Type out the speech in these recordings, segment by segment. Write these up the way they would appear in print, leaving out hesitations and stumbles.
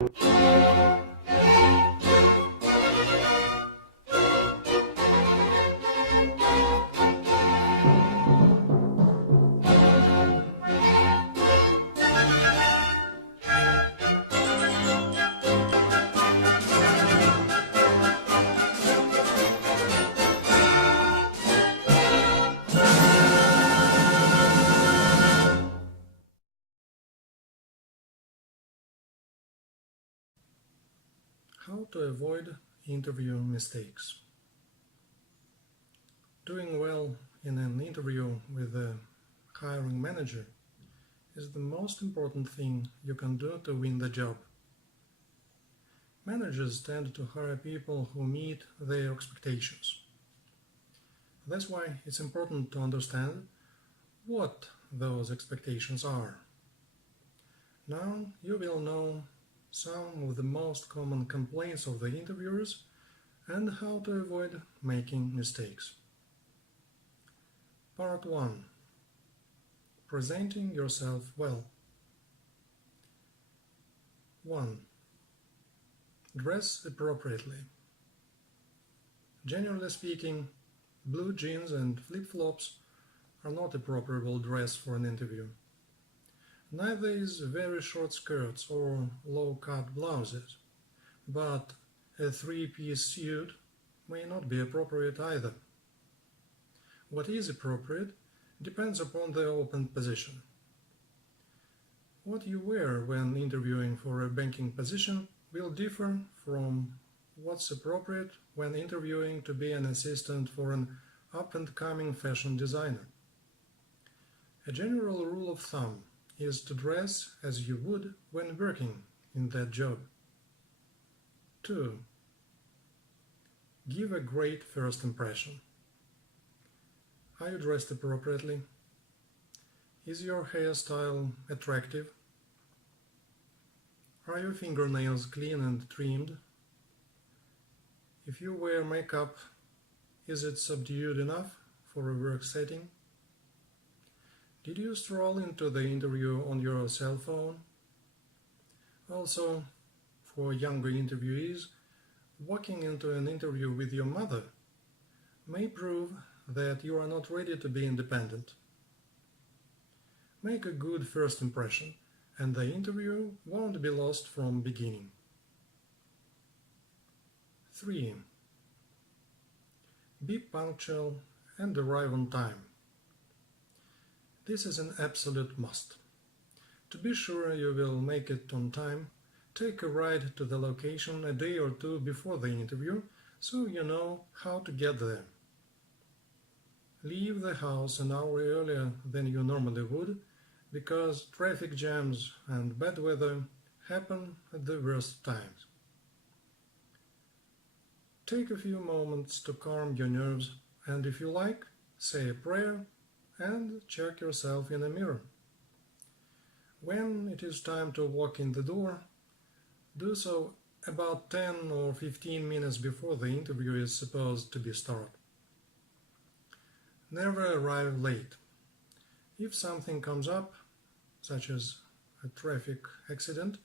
How to avoid interview mistakes. Doing well in an interview with a hiring manager is the most important thing you can do to win the job. Managers tend to hire people who meet their expectations. That's why it's important to understand what those expectations are. Now you will know some of the most common complaints of the interviewers and how to avoid making mistakes. Part 1. Presenting yourself well. 1. Dress appropriately. Generally speaking, blue jeans and flip-flops are not appropriate dress for an interview. Neither is very short skirts or low-cut blouses, but a three-piece suit may not be appropriate either. What is appropriate depends upon the open position. What you wear when interviewing for a banking position will differ from what's appropriate when interviewing to be an assistant for an up-and-coming fashion designer. A general rule of thumb is to dress as you would when working in that job. 2. Give a great first impression. Are you dressed appropriately? Is your hairstyle attractive? Are your fingernails clean and trimmed? If you wear makeup, is it subdued enough for a work setting? Did you stroll into the interview on your cell phone? Also, for younger interviewees, walking into an interview with your mother may prove that you are not ready to be independent. Make a good first impression, and the interview won't be lost from beginning. 3. Be punctual and arrive on time. This is an absolute must. To be sure you will make it on time, take a ride to the location a day or two before the interview so you know how to get there. Leave the house an hour earlier than you normally would because traffic jams and bad weather happen at the worst times. Take a few moments to calm your nerves and, if you like, say a prayer and check yourself in a mirror. When it is time to walk in the door, do so about 10 or 15 minutes before the interview is supposed to be started. Never arrive late. If something comes up, such as a traffic accident,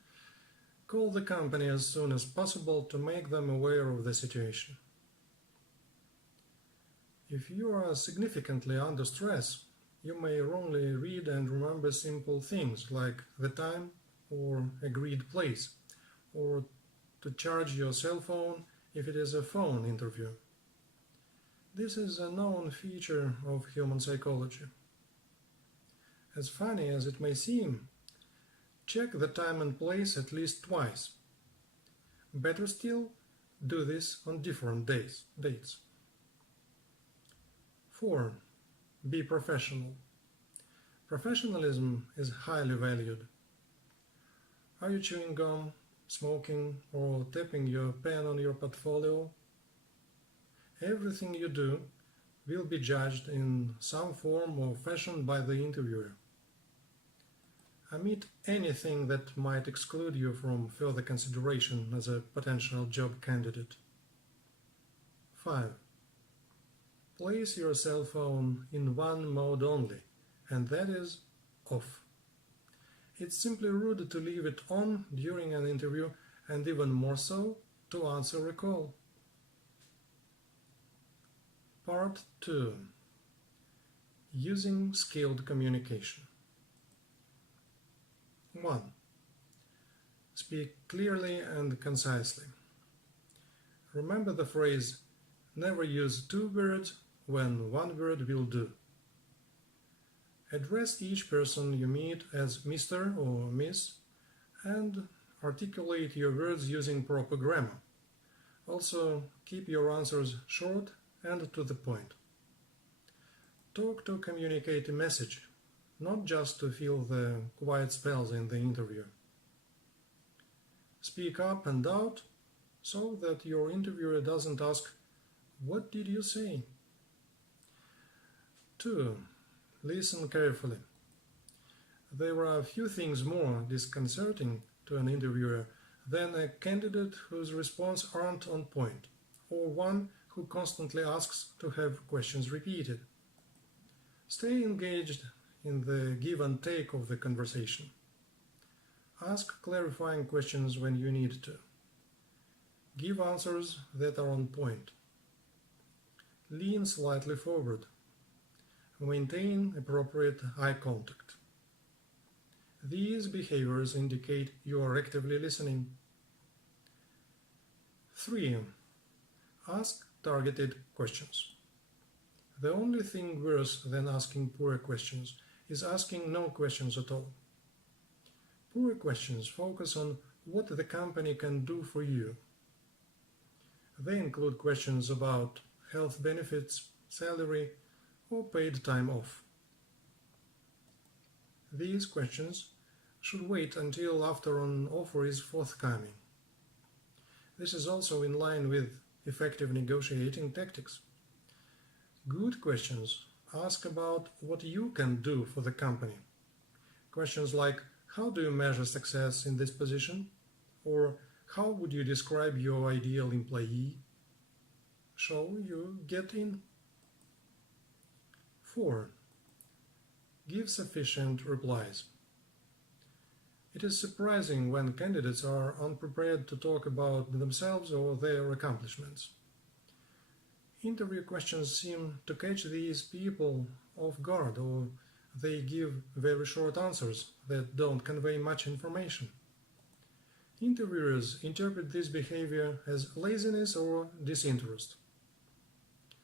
call the company as soon as possible to make them aware of the situation. If you are significantly under stress, you may wrongly read and remember simple things like the time or agreed place, or to charge your cell phone if it is a phone interview. This is a known feature of human psychology. As funny as it may seem, check the time and place at least twice. Better still, do this on different dates. 4. Be professional. Professionalism is highly valued. Are you chewing gum, smoking, or tapping your pen on your portfolio? Everything you do will be judged in some form or fashion by the interviewer. Omit anything that might exclude you from further consideration as a potential job candidate. 5. Place your cell phone in one mode only, and that is off. It's simply rude to leave it on during an interview, and even more so to answer a call. Part 2. Using skilled communication. 1. Speak clearly and concisely. Remember the phrase, never use two words when one word will do. Address each person you meet as Mr. or Miss, and articulate your words using proper grammar. Also, keep your answers short and to the point. Talk to communicate a message, not just to fill the quiet spells in the interview. Speak up and out so that your interviewer doesn't ask, "What did you say?" 2. Listen carefully. There are few things more disconcerting to an interviewer than a candidate whose responses aren't on point, or one who constantly asks to have questions repeated. Stay engaged in the give and take of the conversation. Ask clarifying questions when you need to. Give answers that are on point. Lean slightly forward. Maintain appropriate eye contact. These behaviors indicate you are actively listening. 3. Ask targeted questions. The only thing worse than asking poor questions is asking no questions at all. Poor questions focus on what the company can do for you. They include questions about health benefits, salary, or paid time off. These questions should wait until after an offer is forthcoming. This is also in line with effective negotiating tactics. Good questions ask about what you can do for the company. Questions like, how do you measure success in this position? Or how would you describe your ideal employee? Show you get in. 4. Give sufficient replies. It is surprising when candidates are unprepared to talk about themselves or their accomplishments. Interview questions seem to catch these people off guard, or they give very short answers that don't convey much information. Interviewers interpret this behavior as laziness or disinterest.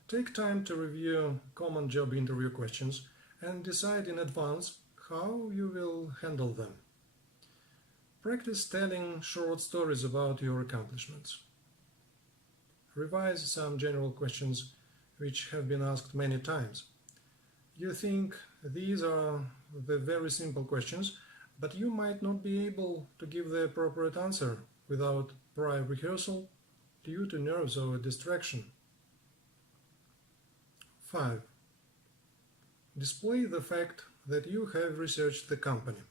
Take time to review common job interview questions and decide in advance how you will handle them. Practice telling short stories about your accomplishments. Revise some general questions which have been asked many times. You think these are the very simple questions, but you might not be able to give the appropriate answer without prior rehearsal due to nerves or distraction. 5. Display the fact that you have researched the company.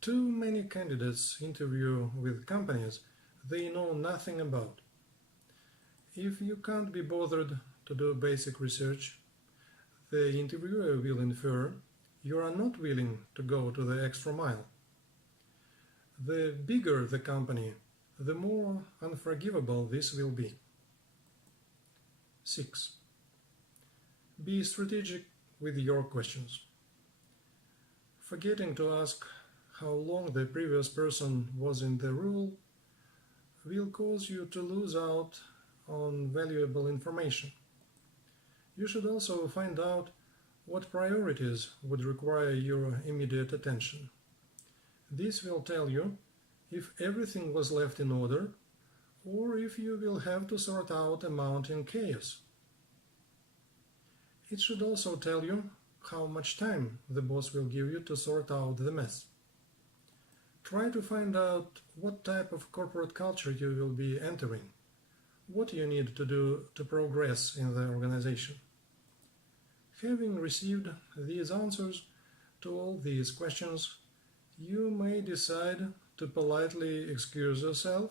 Too many candidates interview with companies they know nothing about. If you can't be bothered to do basic research, the interviewer will infer you are not willing to go to the extra mile. The bigger the company, the more unforgivable this will be. 6. Be strategic with your questions. Forgetting to ask how long the previous person was in the role will cause you to lose out on valuable information. You should also find out what priorities would require your immediate attention. This will tell you if everything was left in order or if you will have to sort out a mounting chaos. It should also tell you how much time the boss will give you to sort out the mess. Try to find out what type of corporate culture you will be entering, what you need to do to progress in the organization. Having received these answers to all these questions, you may decide to politely excuse yourself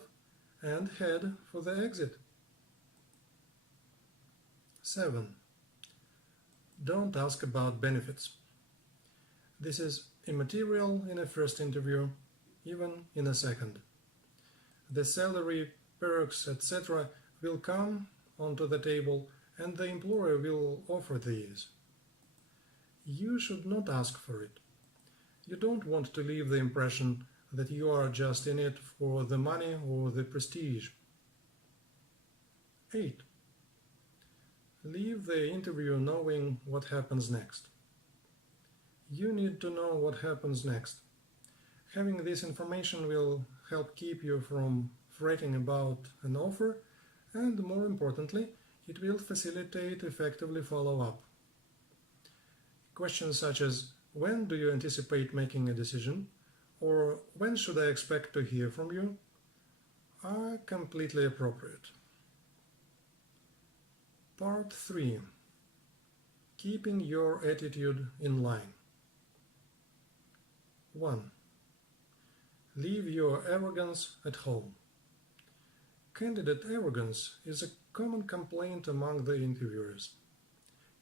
and head for the exit. 7. Don't ask about benefits. This is immaterial in a first interview, even in a second. The salary, perks, etc. will come onto the table and the employer will offer these. You should not ask for it. You don't want to leave the impression that you are just in it for the money or the prestige. 8. Leave the interview knowing what happens next. You need to know what happens next. Having this information will help keep you from fretting about an offer, and more importantly, it will facilitate effectively follow-up. Questions such as, when do you anticipate making a decision? Or when should I expect to hear from you? Are completely appropriate. Part 3. Keeping your attitude in line. 1. Leave your arrogance at home. Candidate arrogance is a common complaint among the interviewers.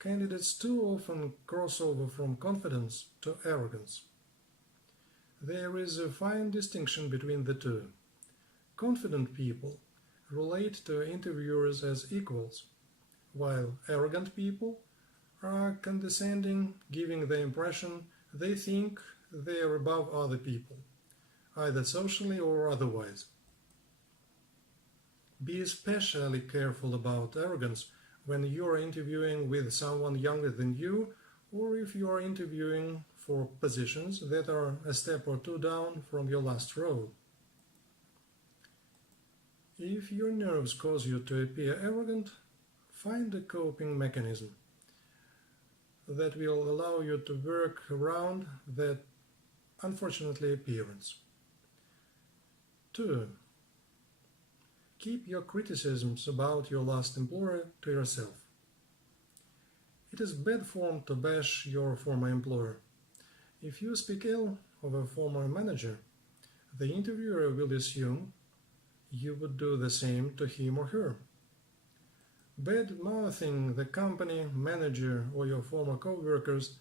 Candidates too often cross over from confidence to arrogance. There is a fine distinction between the two. Confident people relate to interviewers as equals, while arrogant people are condescending, giving the impression they think they are above other people, either socially or otherwise. Be especially careful about arrogance when you are interviewing with someone younger than you, or if you are interviewing for positions that are a step or two down from your last role. If your nerves cause you to appear arrogant, find a coping mechanism that will allow you to work around that unfortunately appearance. 2. Keep your criticisms about your last employer to yourself. It is bad form to bash your former employer. If you speak ill of a former manager, the interviewer will assume you would do the same to him or her. Bad-mouthing the company, manager, or your former co-workers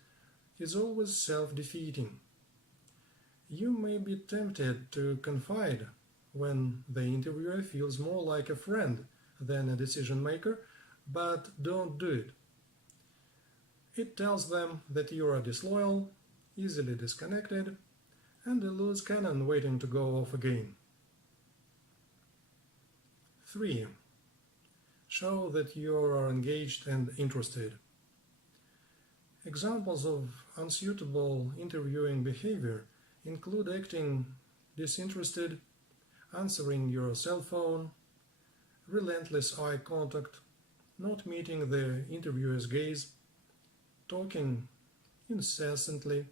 is always self-defeating. You may be tempted to confide when the interviewer feels more like a friend than a decision maker, but don't do it. It tells them that you are disloyal, easily disconnected, and a loose cannon waiting to go off again. 3. Show that you are engaged and interested. Examples of unsuitable interviewing behavior include acting disinterested, answering your cell phone, relentless eye contact, not meeting the interviewer's gaze, talking incessantly,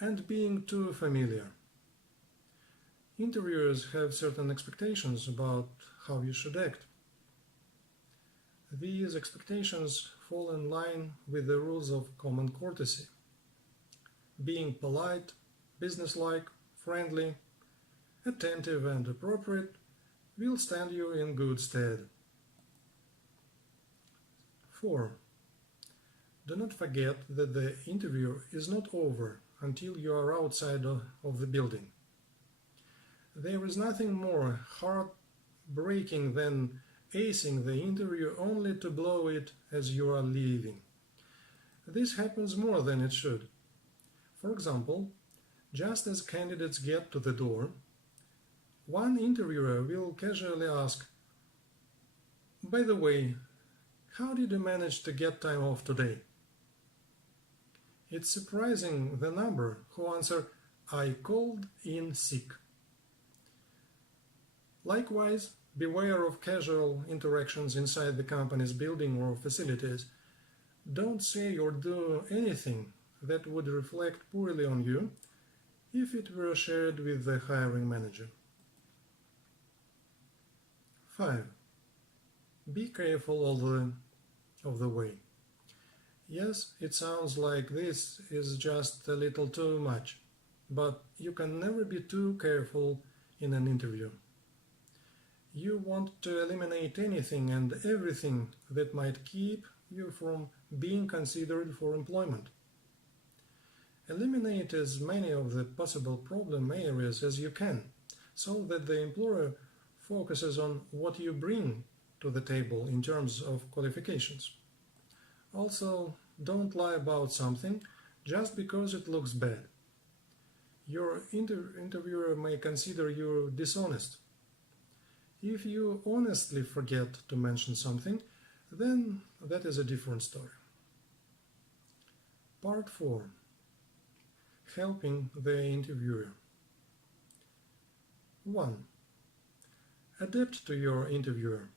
and being too familiar. Interviewers have certain expectations about how you should act. These expectations fall in line with the rules of common courtesy. Being polite, businesslike, friendly, attentive and appropriate will stand you in good stead. 4. Do not forget that the interview is not over until you are outside of the building. There is nothing more heartbreaking than acing the interview only to blow it as you are leaving. This happens more than it should. For example, just as candidates get to the door, one interviewer will casually ask, "By the way, how did you manage to get time off today?" It's surprising the number who answer, "I called in sick." Likewise, beware of casual interactions inside the company's building or facilities. Don't say or do anything that would reflect poorly on you if it were shared with the hiring manager. 5. Be careful all of the way. Yes, it sounds like this is just a little too much, but you can never be too careful in an interview. You want to eliminate anything and everything that might keep you from being considered for employment. Eliminate as many of the possible problem areas as you can, so that the employer focuses on what you bring to the table in terms of qualifications. Also, don't lie about something just because it looks bad. Your interviewer may consider you dishonest. If you honestly forget to mention something, then that is a different story. Part 4. Helping the interviewer. 1. Adapt to your interviewer.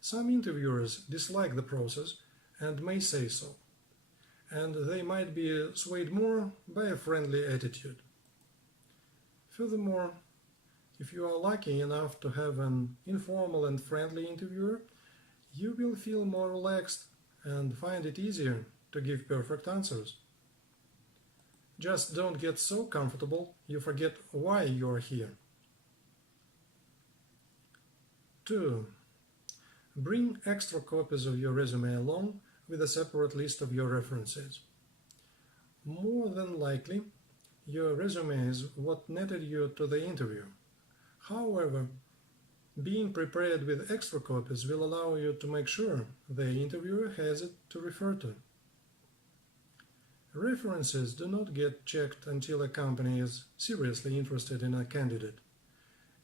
Some interviewers dislike the process and may say so, and they might be swayed more by a friendly attitude. Furthermore, if you are lucky enough to have an informal and friendly interviewer, you will feel more relaxed and find it easier to give perfect answers. Just don't get so comfortable you forget why you are here. 2. Bring extra copies of your resume along with a separate list of your references. More than likely, your resume is what netted you to the interview. However, being prepared with extra copies will allow you to make sure the interviewer has it to refer to. References do not get checked until a company is seriously interested in a candidate.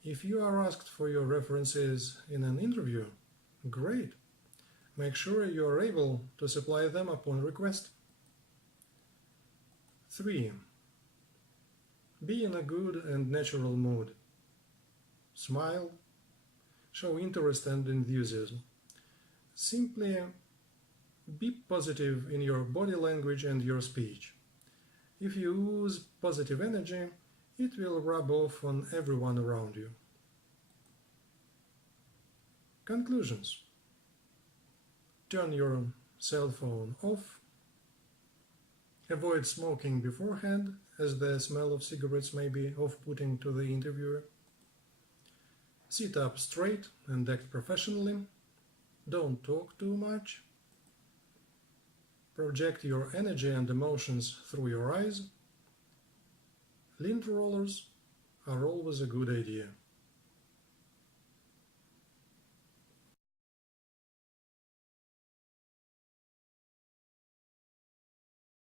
If you are asked for your references in an interview, great. Make sure you are able to supply them upon request. 3. Be in a good and natural mood. Smile. Show interest and enthusiasm. Simply be positive in your body language and your speech. If you use positive energy, it will rub off on everyone around you. Conclusions. Turn your cell phone off. Avoid smoking beforehand, as the smell of cigarettes may be off-putting to the interviewer. Sit up straight and act professionally. Don't talk too much. Project your energy and emotions through your eyes. Lint rollers are always a good idea.